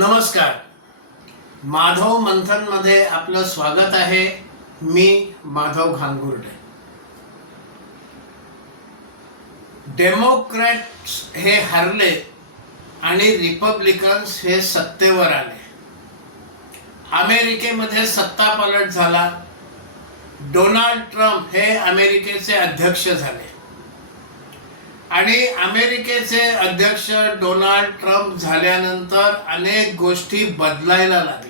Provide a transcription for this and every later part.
नमस्कार. माधव मंथनमध्ये आपलं स्वागत आहे. मी माधव घांगुर्डे. डेमोक्रॅट्स हे हरले आणि रिपब्लिकन्स हे सत्तेवर आले. अमेरिकेमध्ये सत्ता पालट झाला. डोनाल्ड ट्रम्प हे अमेरिकेचे अध्यक्ष झाले. आणि अमेरिकेचे अध्यक्ष डोनाल्ड ट्रम्प झाल्यानंतर अनेक गोष्टी बदलायला लागल्या.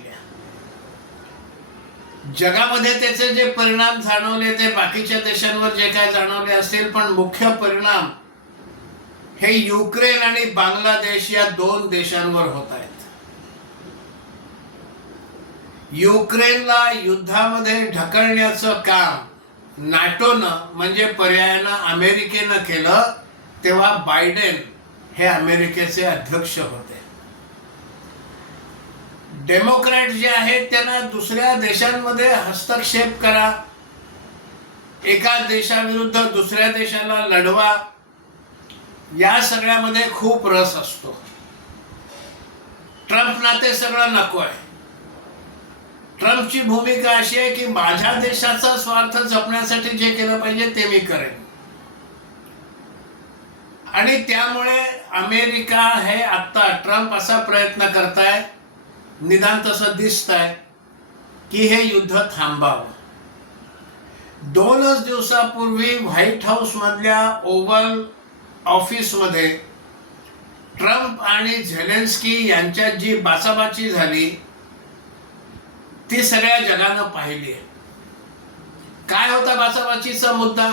जगामध्ये त्याचे जे परिणाम जाणवले ते बाकीच्या देशांवर जे काय जाणवले असतील पण मुख्य परिणाम हे युक्रेन आणि बांगलादेश या दोन देशांवर होत आहेत. युक्रेनला युद्धामध्ये ढकलण्याचं काम नाटोनं म्हणजे पर्यायानं अमेरिकेनं केलं तेव्हा बायडेन हे अमेरिकेचे अध्यक्ष होते. डेमोक्रॅट जे आहेत त्यांना दुसऱ्या देशांमध्ये हस्तक्षेप करा. एका देशाविरुद्ध दुसऱ्या देशाला लढवा. या सगळ्यामध्ये खूप रस असतो. ट्रम्पना ते सगळं नको आहे. ट्रम्पची भूमिका अशी आहे की माझ्या देशाचा स्वार्थ जपण्यासाठी जे केलं पाहिजे ते मी करेन. आणि त्यामुळे अमेरिका हे आत्ता ट्रम्प असा प्रयत्न करताय निदान तसं दिसत आहे की हे युद्ध थांबावं. दोनच दिवसापूर्वी व्हाईट हाऊसमधल्या ओव्हल ऑफिसमध्ये ट्रम्प आणि झेलेन्स्की यांच्यात जी बाचाबाची झाली ती सगळ्या जगानं पाहिली आहे. काय होता बाचाबाचीचा मुद्दा?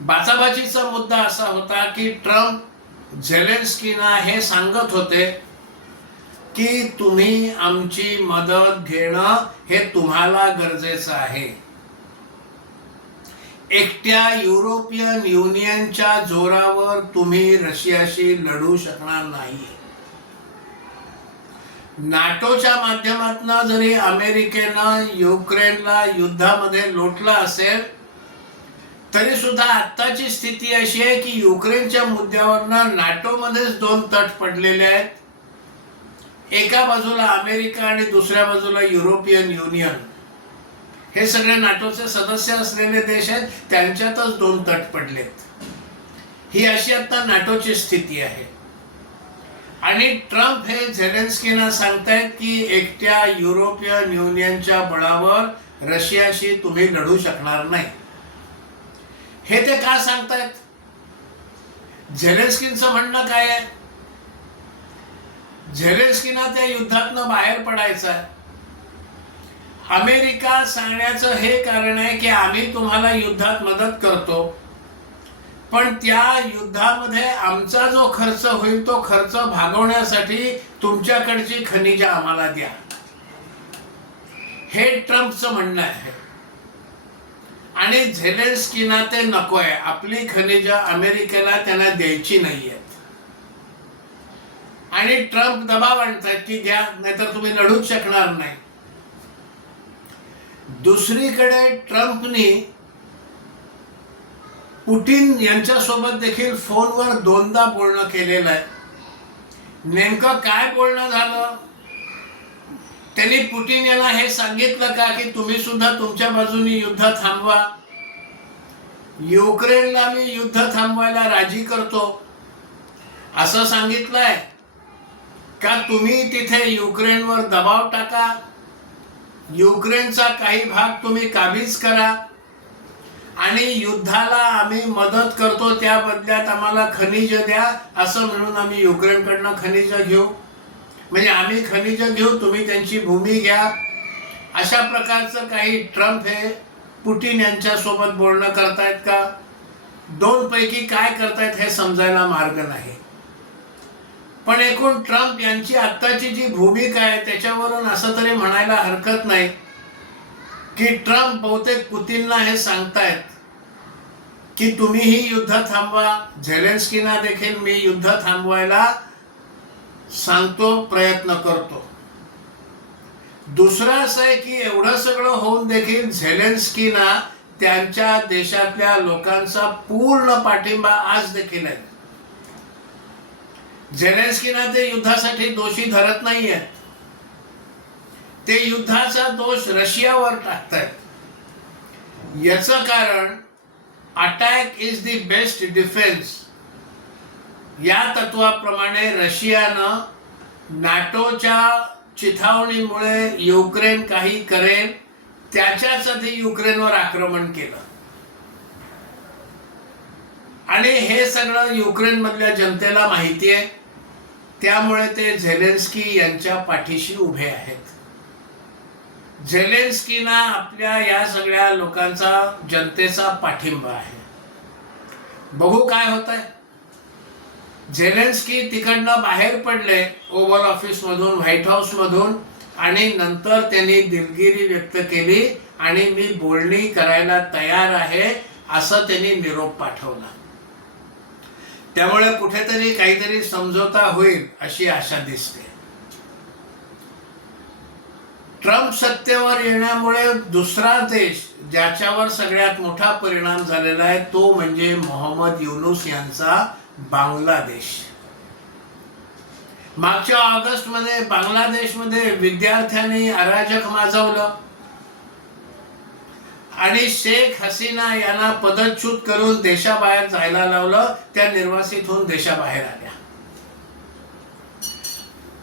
बाचाबाचीचा मुद्दा असा होता की ट्रम्प झेलेन्स्कीना हे सांगत होते की तुम्ही आमची मदत घेणं हे तुम्हाला गरजेचं आहे. एकट्या युरोपियन युनियनच्या जोरावर तुम्ही रशियाशी लढू शकणार नाही. नाटोच्या माध्यमातून जरी अमेरिकेनं युक्रेनला युद्धामध्ये लोटलं असेल तरी सुद्धा आत्ताची स्थिती अशी आहे की युक्रेनच्या मुद्द्यावरनं नाटोमध्येच दोन तट पडलेले आहेत. एका बाजूला अमेरिका आणि दुसऱ्या बाजूला युरोपियन युनियन. हे सगळे नाटोचे सदस्य असलेले देश आहेत त्यांच्यातच दोन तट पडलेत. ही अशी आता नाटोची स्थिती आहे. आणि ट्रम्प हे झेलेन्स्कीना सांगतायत की एकट्या युरोपियन युनियनच्या बळावर रशियाशी तुम्ही लढू शकणार नाही. हे ते का सांगतायत? झेलेस्किनचं म्हणणं काय आहे? झेलेस्किना त्या युद्धातनं बाहेर पडायचं आहे. अमेरिका सांगण्याचं हे कारण आहे की आम्ही तुम्हाला युद्धात मदत करतो. पण त्या युद्धामध्ये आमचा जो खर्च होईल तो खर्च भागवण्यासाठी तुमच्याकडची खनिजा आम्हाला द्या. हे ट्रम्पचं म्हणणं आहे. आणि झेलेन्स्कीना ते नको आहे आपली खनिज अमेरिकेला त्यांना द्यायची नाही आहेत आणि ट्रम्प दबाव आणतात की घ्या नाहीतर तुम्ही लढूच शकणार नाही. दुसरीकडे ट्रम्पनी पुटिन यांच्यासोबत देखील फोनवर दोनदा बोलणं केलेलं आहे. नेमकं काय बोलणं झालं? त्यांनी पुटिन यांना हे सांगितलं का की तुम्ही सुद्धा तुमच्या बाजूनी युद्ध थांबवा. युक्रेनला मी युद्ध थांबवायला राजी करतो. असं सांगितलंय. का तुम्ही तिथे युक्रेनवर दबाव टाका. युक्रेनचा काही भाग तुम्ही काबीज करा. आणि युद्धाला आम्ही मदत करतो त्या बदल्यात आम्हाला खनिज द्या असं म्हणून आम्ही युक्रेनकडनं खनिज घेऊ. म्हणजे आम्ही खनिज घेऊ तुम्ही त्यांची भूमी घ्या. अशा प्रकारचं काही ट्रम्प हे पुटीन यांच्या सोबत बोलणं करतायत का? दोन पैकी काय करतायत हे समजायला मार्ग नाही. पण एकूण ट्रम्प यांची आत्ताची जी भूमिका आहे त्याच्यावरून असं तरी म्हणायला हरकत नाही की ट्रम्प बहुतेक पुतीनला हे सांगतायत की तुम्हीही युद्ध थांबवा. झेलेन्स्कीना देखील मी युद्ध थांबवायला सांगतो प्रयत्न करतो. दुसरं असं आहे की एवढं सगळं होऊन देखील झेलेन्स्कीना त्यांच्या देशातल्या लोकांचा पूर्ण पाठिंबा आज देखील आहे. झेलेन्स्कीना ते युद्धासाठी दोषी धरत नाहीये. ते युद्धाचा दोष रशियावर टाकतायत. याचं कारण attack is the best defence या तत्वाप्रमाणे रशियानं नाटोच्या चिथावणीमुळे युक्रेन काही करेल त्याच्याच आधी युक्रेनवर आक्रमण केलं. आणि हे सगळं युक्रेन मधल्या जनतेला माहिती आहे त्यामुळे ते झेलेन्स्की यांच्या पाठीशी उभे आहेत. झेलेन्स्कीना आपल्या या सगळ्या लोकांचा जनतेचा पाठिंबा आहे. बघू काय होत आहे झेलेन्स्की तिकडनं बाहेर पडले ओव्हल ऑफिस मधून व्हाईट हाऊस मधून आणि नंतर त्यांनी दिलगिरी व्यक्त केली आणि मी बोलणी करायला तयार आहे असं त्यांनी निरोप पाठवला. त्यामुळे कुठेतरी काहीतरी समझोता होईल अशी आशा दिसते. ट्रम्प सत्तेवर येण्यामुळे दुसरा देश ज्याच्यावर सगळ्यात मोठा परिणाम झालेला आहे तो म्हणजे मोहम्मद युनुस यांचा बांगलादेश. मागच्या ऑगस्टमध्ये बांगलादेशमध्ये विद्यार्थ्यांनी अराजक माजवलं. आणि शेख हसीना यांना पदच्युत करून देशाबाहेर जायला लावलं. त्या निर्वासित होऊन देशाबाहेर आल्या.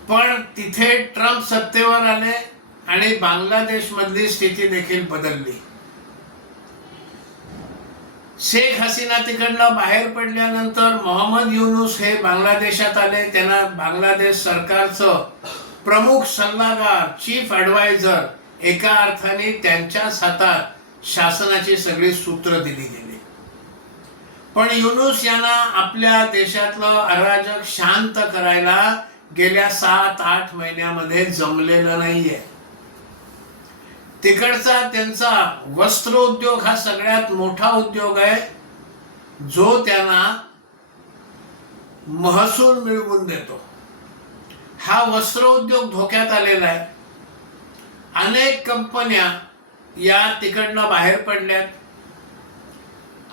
पण तिथे ट्रम्प सत्तेवर आले आणि बांगलादेशमधली स्थिती देखील बदलली. शेख हसीना तिकडनं बाहेर पडल्यानंतर मोहम्मद युनुस हे बांगलादेशात आले. त्यांना बांगलादेश सरकारचं प्रमुख सल्लागार चीफ ॲडवायझर एका अर्थाने त्यांच्याच हातात शासनाची सगळी सूत्र दिली गेली. पण युनुस यांना आपल्या देशातलं अराजक शांत करायला गेल्या सात आठ महिन्यामध्ये जमलेलं नाहीये. तिकडचा त्यांचा वस्त्रोद्योग हा सगळ्यात मोठा उद्योग आहे जो त्यांना महसूल मिळवून देतो. हा वस्त्रोद्योग धोक्यात आलेला आहे. अनेक कंपन्या या तिकडनं बाहेर पडल्यात.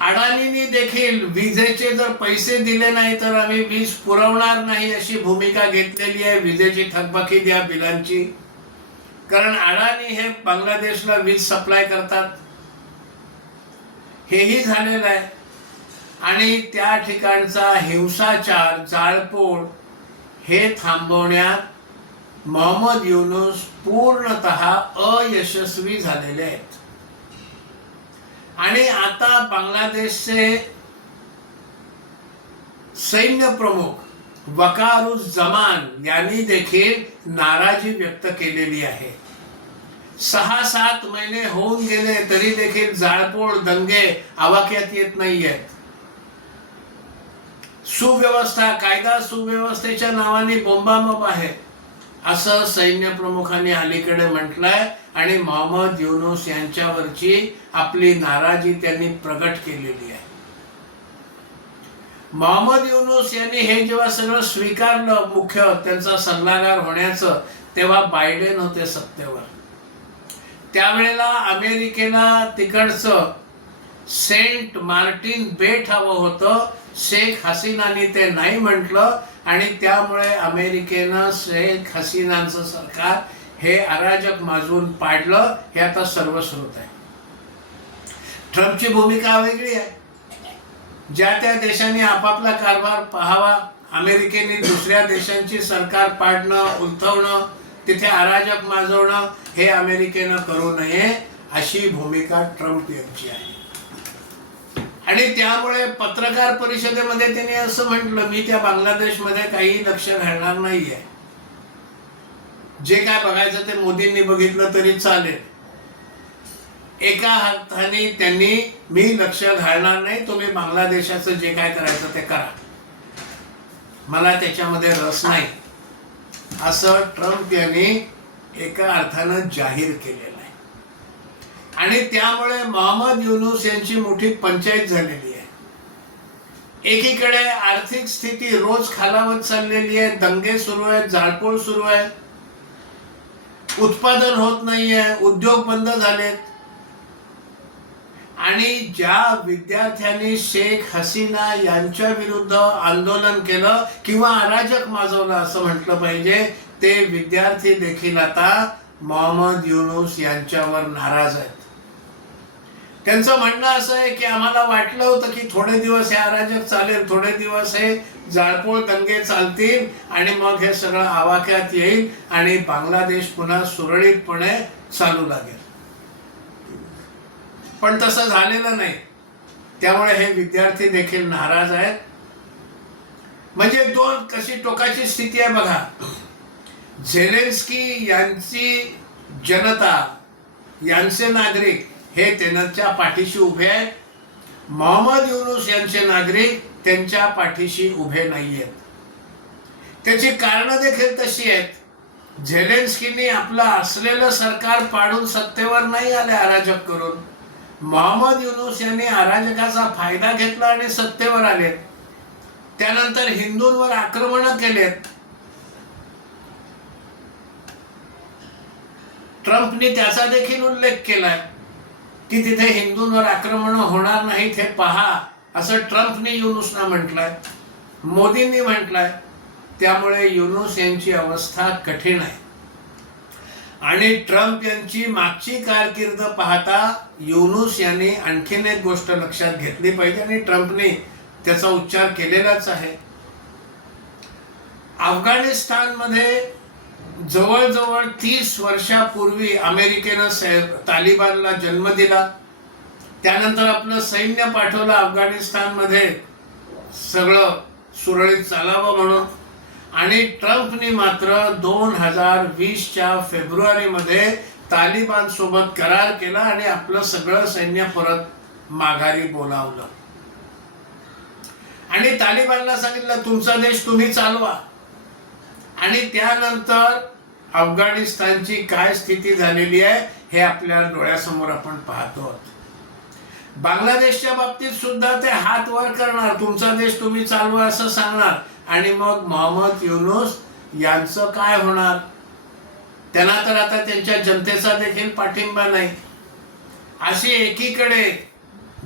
अडाणींनी देखील विजेचे जर पैसे दिले नाही तर आम्ही वीज पुरवणार नाही अशी भूमिका घेतलेली आहे. विजेची थकबाकी द्या बिलांची. कारण अडाणी हे बांगलादेशला वीज सप्लाय करतात. हेही झालेलं आहे. आणि त्या ठिकाणचा हिंसाचार जाळपोळ हे थांबवण्यात मोहम्मद युनुस पूर्णत अयशस्वी झालेले आहेत. आणि आता बांगलादेशचे सैन्य प्रमुख वकारुज्जमान यांनी देखील नाराजी व्यक्त केलेली आहे. सहा सात महिने होऊन गेले तरी देखील जाळपोळ दंगे आवाक्यात येत नाहीयेत सुव्यवस्था कायदा सुव्यवस्थेच्या नावाने बोंबामोब आहे असं सैन्य प्रमुखांनी अलीकडे म्हटलंय आणि मोहम्मद युनुस यांच्यावरची आपली नाराजी त्यांनी प्रगट केलेली आहे. मोहम्मद युनुस यांनी हे जेव्हा सगळं स्वीकारलं मुख्य त्यांचा सल्लागार होण्याचं तेव्हा बायडेन होते सत्तेवर. त्यावेळेला अमेरिकेला तिकडचं सेंट मार्टिन बेट हवं होतं. शेख हसीनानी ते नाही म्हटलं आणि त्यामुळे अमेरिकेनं शेख हसीनांचं सरकार हे अराजक माजून पाडलं. हे आता सर्वश्रुत आहे. ट्रम्पची भूमिका वेगळी आहे. ज्या त्या देशांनी आपापला कारभार पाहावा अमेरिकेने दुसऱ्या देशांची सरकार पाडणं उलथवणं तिथे अराजक माजवणं हे अमेरिकेनं करू नये अशी भूमिका ट्रम्प यांची आहे. आणि त्यामुळे पत्रकार परिषदेमध्ये त्यांनी असं म्हटलं मी त्या बांगलादेशमध्ये काही लक्ष घालणार नाहीये. जे काय बघायचं ते मोदींनी बघितलं तरी चालेल. एका हाताने त्यांनी मी लक्ष घालणार नाही तुम्ही बांगलादेशाचं जे काय करायचं ते करा. मला त्याच्यामध्ये रस नाही. असं ट्रम्प यांनी एका अर्थानं जाहीर केलेलं आहे. आणि त्यामुळे मोहम्मद युनुस यांची मोठी पंचायत झालेली आहे. एकीकडे आर्थिक स्थिती रोज खालावत चाललेली आहे दंगे सुरू आहेत जाळपोळ सुरू आहे उत्पादन होत नाहीये उद्योग बंद झालेत आणि ज्या विद्यार्थ्यांनी शेख हसीना यांच्या विरुद्ध आंदोलन केलं किंवा अराजक माजवलं असं म्हटलं पाहिजे ते विद्यार्थी देखील आता मोहम्मद युनुस यांच्यावर नाराज आहेत. त्यांचं म्हणणं असं आहे की आम्हाला वाटलं होतं की थोडे दिवस हे अराजक चालेल थोडे दिवस हे जाळपोळ दंगे चालतील आणि मग हे सगळं आवाक्यात येईल आणि बांगलादेश पुन्हा सुरळीतपणे चालू लागेल. पण तसं झालेलं नाही. त्यामुळे हे विद्यार्थी देखील नाराज आहेत. म्हणजे दोन कशी टोकाची स्थिती आहे बघा. झेलेन्स्की यांची जनता यांचे नागरिक हे त्यांच्या पाठीशी उभे आहेत. मोहम्मद युनुस यांचे नागरिक त्यांच्या पाठीशी उभे नाही आहेत त्याची कारणं देखील तशी आहेत. झेलेन्स्कीनी आपलं असलेलं सरकार पाडून सत्तेवर नाही आले अराजक करून. मोहम्मद युनुस यांनी अराजकाचा फायदा घेतला आणि सत्तेवर आले. त्यानंतर हिंदूंवर आक्रमण केलेत. ट्रम्पनी त्याचा देखील उल्लेख केलाय की तिथे हिंदूंवर आक्रमण होणार नाहीत हे पहा असं ट्रम्पनी युनुसना म्हटलंय मोदींनी म्हटलंय. त्यामुळे युनुस यांची अवस्था कठीण आहे. आणि ट्रम्प यांची मागची कारकीर्द पाहता युनुस यांनी आणखीन एक गोष्ट लक्षात घेतली पाहिजे आणि ट्रम्पने त्याचा उच्चार केलेलाच आहे. अफगाणिस्तानमध्ये जवळजवळ तीस वर्षापूर्वी अमेरिकेनं सै- तालिबानला जन्म दिला. त्यानंतर आपलं सैन्य पाठवलं अफगाणिस्तानमध्ये. सगळं सुरळीत चालावं म्हणून. आणि ट्रम्पने मात्र दोन हजार वीसच्या फेब्रुवारीमध्ये तालिबान सोबत करार केला आणि आपलं सगळं सैन्य परत माघारी बोलावलं. आणि तालिबानला सांगितलं तुमचा देश तुम्ही चालवा. आणि त्यानंतर अफगाणिस्तानची काय स्थिती झालेली आहे हे आपल्या डोळ्यासमोर आपण पाहतो आहोत. बांगलादेशच्या बाबतीत सुद्धा ते हात वर करणार तुमचा देश तुम्ही चालवा असं सांगणार. आणि मग मोहम्मद युनुस यांचं काय होणार? त्यांना तर आता त्यांच्या जनतेचा देखील पाठिंबा नाही. अशी एकीकडे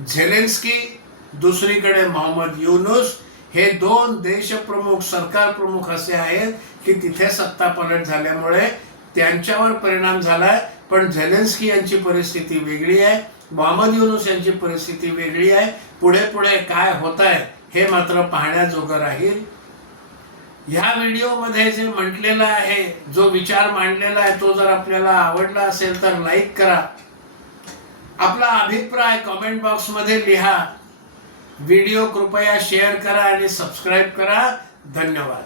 झेलेन्स्की दुसरीकडे मोहम्मद युनुस हे दोन देशप्रमुख सरकार प्रमुख असे आहेत की तिथे सत्ता पलट झाल्यामुळे त्यांच्यावर परिणाम झालाय. पण झेलेन्स्की यांची परिस्थिती वेगळी आहे. मोहम्मद युनुस यांची परिस्थिती वेगळी आहे. पुढे पुढे काय होत आहे हे मात्र पाहण्याजोगं राहील. ह्या व्हिडिओमध्ये जे म्हटलेलं आहे जो विचार मांडलेला आहे तो जर आपल्याला आवडला असेल तर लाईक करा. आपला अभिप्राय कमेंट बॉक्समध्ये लिहा. व्हिडिओ कृपया शेअर करा आणि सबस्क्राईब करा. धन्यवाद.